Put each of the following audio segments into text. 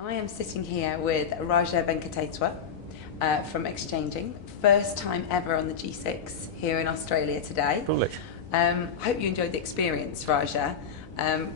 I am sitting here with Raja Venkateswar from Exchanging. First time ever on the G6 here in Australia today. Privilege. Hope you enjoyed the experience, Raja.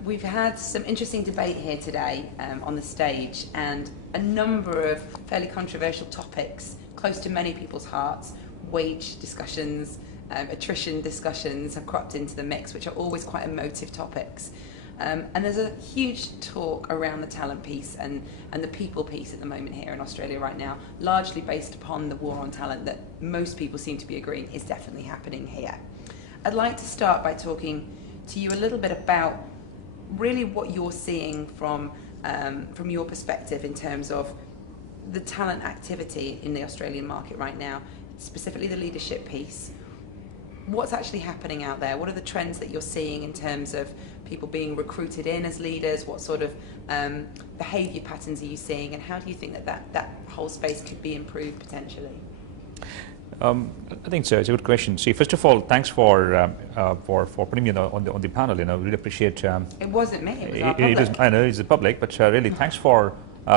We've had some interesting debate here today on the stage, and a number of fairly controversial topics close to many people's hearts. Wage discussions, attrition discussions have cropped into the mix, which are always quite emotive topics. And there's a huge talk around the talent piece and the people piece at the moment here in Australia right now, largely based upon the war on talent that most people seem to be agreeing is definitely happening here. I'd like to start by talking to you a little bit about really what you're seeing from your perspective in terms of the talent activity in the Australian market right now, specifically the leadership piece. What's actually happening out there? What are the trends that you're seeing in terms of people being recruited in as leaders? What sort of behaviour patterns are you seeing, and how do you think that whole space could be improved potentially? I think so. It's a good question. See, first of all, thanks for putting me on the panel. Really appreciate. It wasn't me. It was our public. I know it's the public, but really thanks for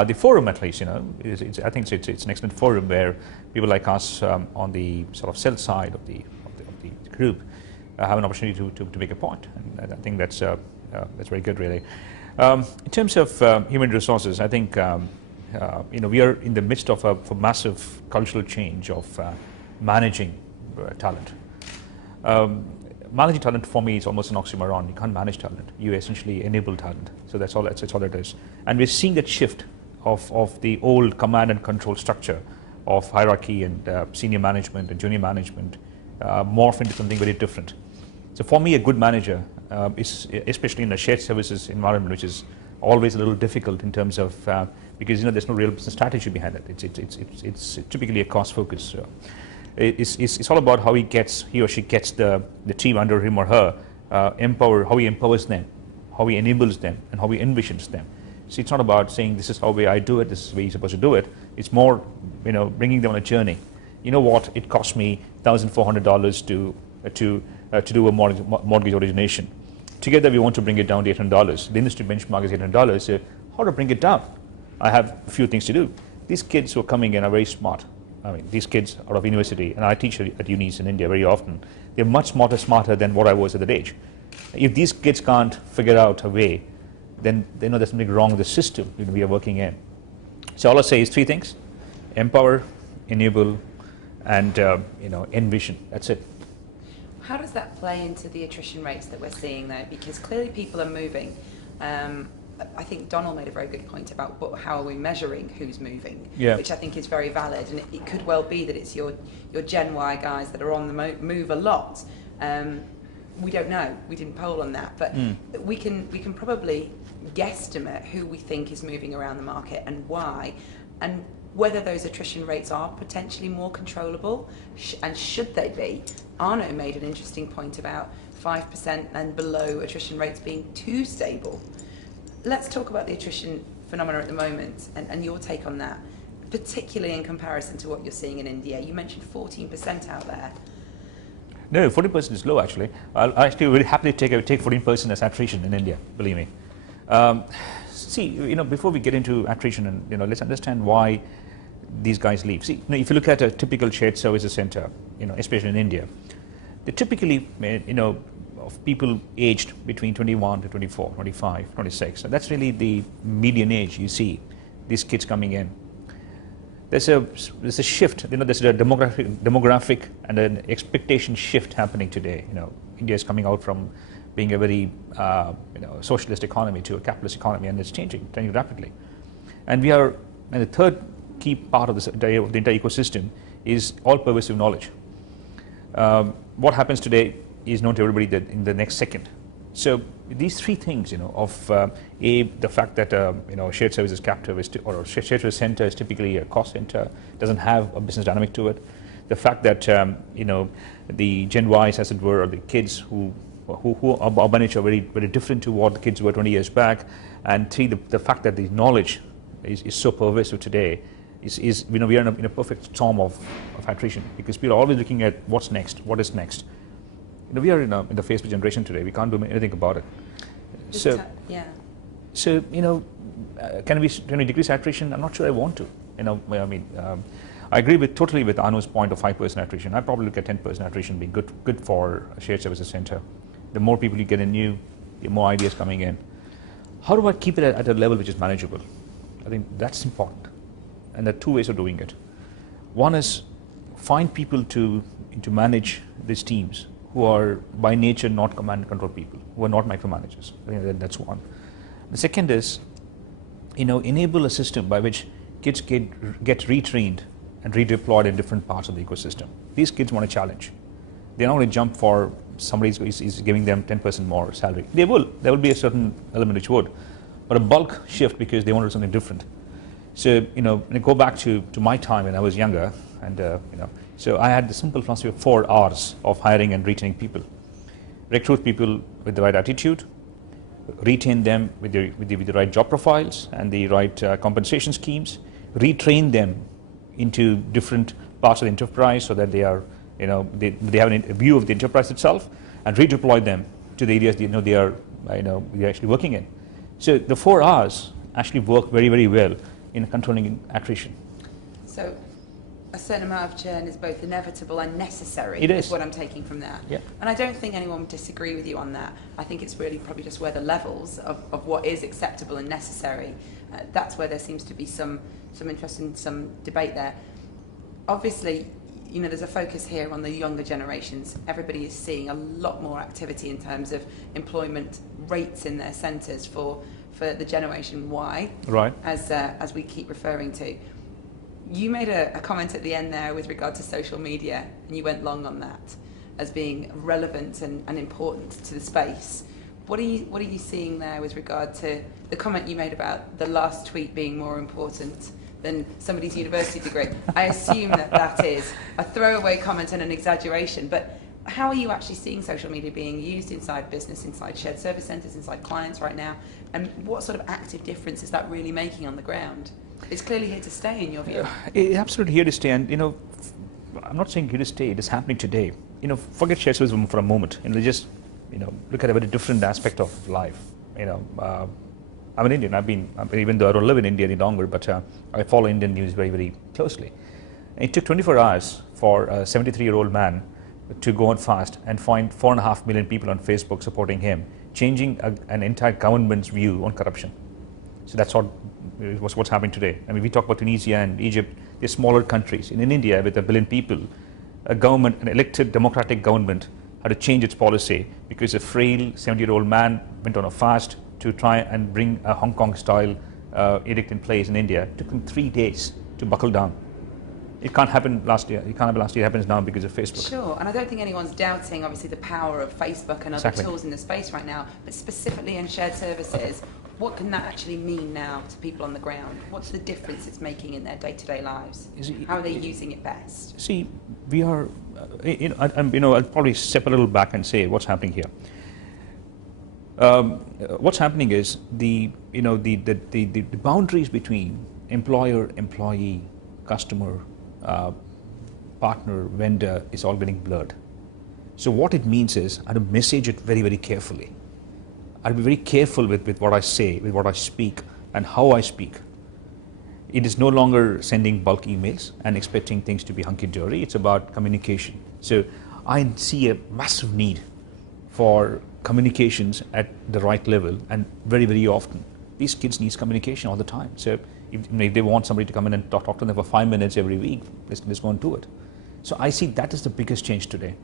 the forum at least. I think it's an excellent forum where people like us on the sort of sell side of the group have an opportunity to make a point, and I think that's very good, really. In terms of human resources, I think we are in the midst of a massive cultural change of managing talent. Managing talent for me is almost an oxymoron. You can't manage talent. You essentially enable talent. So that's all it is. And we're seeing that shift of the old command and control structure of hierarchy and senior management and junior management morph into something very different. So for me, a good manager is, especially in a shared services environment, which is always a little difficult in terms of because there's no real business strategy behind it. It's typically a cost focus. So it's all about how he or she gets the team under him or her, how he empowers them, how he enables them, and how he envisions them. So it's not about saying this is how I do it, this is the way you're supposed to do it. It's more bringing them on a journey. You know what? It cost me $1,400 to do a mortgage origination. Together we want to bring it down to $800. The industry benchmark is $800. So how to bring it down? I have a few things to do. These kids who are coming in are very smart. I mean, these kids out of university, and I teach at unis in India very often. They're much smarter than what I was at that age. If these kids can't figure out a way, then they know there's something wrong with the system we are working in. So all I say is three things: empower, enable, and envision. That's it. How does that play into the attrition rates that we're seeing though? Because clearly people are moving. I think Donald made a very good point about how are we measuring who's moving, which I think is very valid, and it could well be that it's your Gen Y guys that are on the move a lot. We don't know. We didn't poll on that, but we can probably guesstimate who we think is moving around the market and why, and whether those attrition rates are potentially more controllable, and should they be. Arno made an interesting point about 5% and below attrition rates being too stable. Let's talk about the attrition phenomena at the moment and your take on that, particularly in comparison to what you're seeing in India. You mentioned 14% out there. No, 14% is low actually. I'll actually very happily take 14% as attrition in India, believe me. See, before we get into attrition, and let's understand why these guys leave. See, if you look at a typical shared services center, especially in India, they typically, of people aged between 21 to 24, 25, 26. And that's really the median age you see these kids coming in. There's a shift. There's a demographic and an expectation shift happening today. India is coming out from being a very socialist economy to a capitalist economy, and it's changing rapidly. And the third key part of the entire ecosystem is all-pervasive knowledge. What happens today is known to everybody in the next second. So these three things, of the fact that shared services captive or shared service center is typically a cost center, doesn't have a business dynamic to it. The fact that the Gen Ys, as it were, or the kids who are by nature very very different to what the kids were 20 years back, and three, the fact that the knowledge is so pervasive today. We are in a perfect storm of attrition, because people are always looking at what's next, what is next. We are in the Facebook generation today. We can't do anything about it. So can we decrease attrition? I'm not sure I want to. I mean, I agree totally with Anu's point of 5% attrition. I probably look at 10% attrition being good for a shared services center. The more people you get in new, the more ideas coming in. How do I keep it at a level which is manageable? I think that's important. And there are two ways of doing it. One is find people to manage these teams who are by nature not command and control people, who are not micromanagers. I think that's one. The second is, enable a system by which kids get retrained and redeployed in different parts of the ecosystem. These kids want a challenge. They're not going to jump for somebody is giving them 10% more salary. There will be a certain element which would, but a bulk shift because they want to do something different. So, when I go back to my time when I was younger, and so I had the simple philosophy of 4 R's of hiring and retaining people. Recruit people with the right attitude, retain them with the right job profiles and the right compensation schemes, retrain them into different parts of the enterprise so that they are, they have a view of the enterprise itself, and redeploy them to the areas they are actually working in. So the 4 R's actually work very, very well in controlling attrition. So a certain amount of churn is both inevitable and necessary. It is what I'm taking from that. Yeah. And I don't think anyone would disagree with you on that. I think it's really probably just where the levels of what is acceptable and necessary, that's where there seems to be some interest and some debate there. Obviously, there's a focus here on the younger generations. Everybody is seeing a lot more activity in terms of employment rates in their centres for the Generation Y, right? As we keep referring to. You made a comment at the end there with regard to social media, and you went long on that as being relevant and important to the space. What are you seeing there with regard to the comment you made about the last tweet being more important than somebody's university degree? I assume that is a throwaway comment and an exaggeration, but how are you actually seeing social media being used inside business, inside shared service centres, inside clients right now, and what sort of active difference is that really making on the ground? It's clearly here to stay, in your view. It's absolutely here to stay, and I'm not saying here to stay. It is happening today. Forget shared service for a moment. Just look at a very different aspect of life. I'm an Indian. Even though I don't live in India any longer, but I follow Indian news very, very closely. It took 24 hours for a 73-year-old man to go on fast and find 4.5 million people on Facebook supporting him, changing an entire government's view on corruption. So that's what's happening today. I mean, we talk about Tunisia and Egypt. They're smaller countries. In India, with 1 billion people, an elected democratic government, had to change its policy because a frail 70-year-old man went on a fast to try and bring a Hong Kong-style edict in place in India. It took them 3 days to buckle down. It can't happen last year. It happens now because of Facebook. Sure, and I don't think anyone's doubting, obviously, the power of Facebook and other Exactly. tools in the space right now, but specifically in shared services, what can that actually mean now to people on the ground? What's the difference it's making in their day-to-day lives? How are they using it best? See, we are, I'll probably step a little back and say what's happening here. What's happening is the boundaries between employer, employee, customer, partner, vendor is all getting blurred. So what it means is I have to message it very, very carefully. I'll be very careful with what I say, with what I speak, and how I speak. It is no longer sending bulk emails and expecting things to be hunky-dory. It's about communication. So I see a massive need for communications at the right level, and very, very often. These kids need communication all the time. So if they want somebody to come in and talk to them for 5 minutes every week, let's go and do it. So I see that is the biggest change today,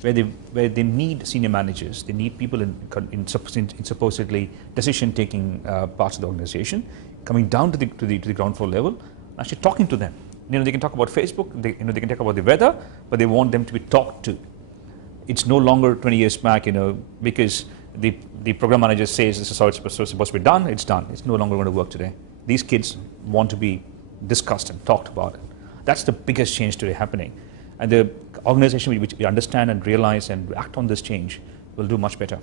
where they need senior managers, they need people in supposedly decision-taking parts of the organization, coming down to the ground floor level, actually talking to them. They can talk about Facebook, they can talk about the weather, but they want them to be talked to. It's no longer 20 years back, because the program manager says this is how it's supposed to be done. It's done. It's no longer going to work today. These kids want to be discussed and talked about it. That's the biggest change today happening. And the organization which we understand and realize and act on this change will do much better.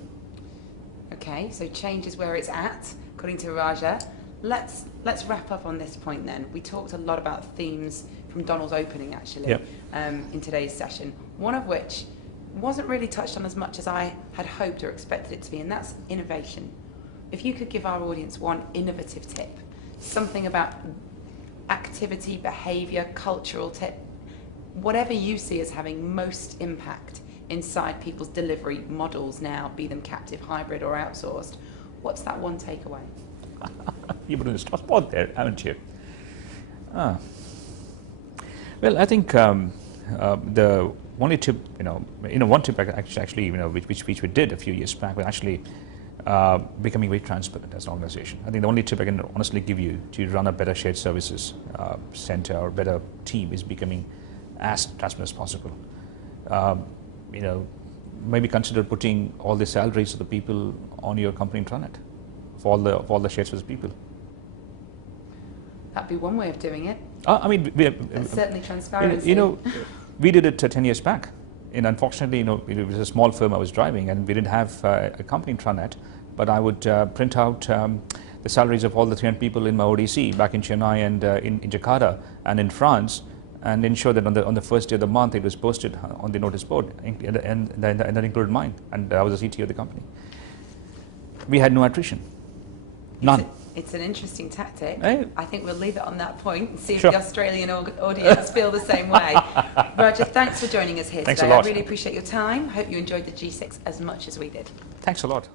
Okay, so change is where it's at, according to Raja. Let's wrap up on this point then. We talked a lot about themes from Donald's opening, actually, yep. In today's session, one of which wasn't really touched on as much as I had hoped or expected it to be, and that's innovation. If you could give our audience one innovative tip something about activity, behaviour, cultural whatever you see as having most impact inside people's delivery models now, be them captive, hybrid or outsourced. What's that one takeaway? You've been in the spot there, haven't you? Well, I think the only tip, one tip actually, which we did a few years back, was actually becoming very transparent as an organization. I think the only tip I can honestly give you to run a better shared services center or better team is becoming as transparent as possible. Maybe consider putting all the salaries of the people on your company intranet for all the shared service people. That'd be one way of doing it. Certainly transparency. We did it 10 years back. And unfortunately, it was a small firm I was driving, and we didn't have a company intranet. But I would print out the salaries of all the 300 people in my ODC back in Chennai and in Jakarta and in France, and ensure that on the first day of the month it was posted on the notice board, and that included mine. And I was the CTO of the company. We had no attrition, none. It's an interesting tactic. Hey. I think we'll leave it on that point and see Sure. if the Australian audience feel the same way. Roger, thanks for joining us here Thanks today. a lot. I really appreciate your time. Hope you enjoyed the G6 as much as we did. Thanks a lot.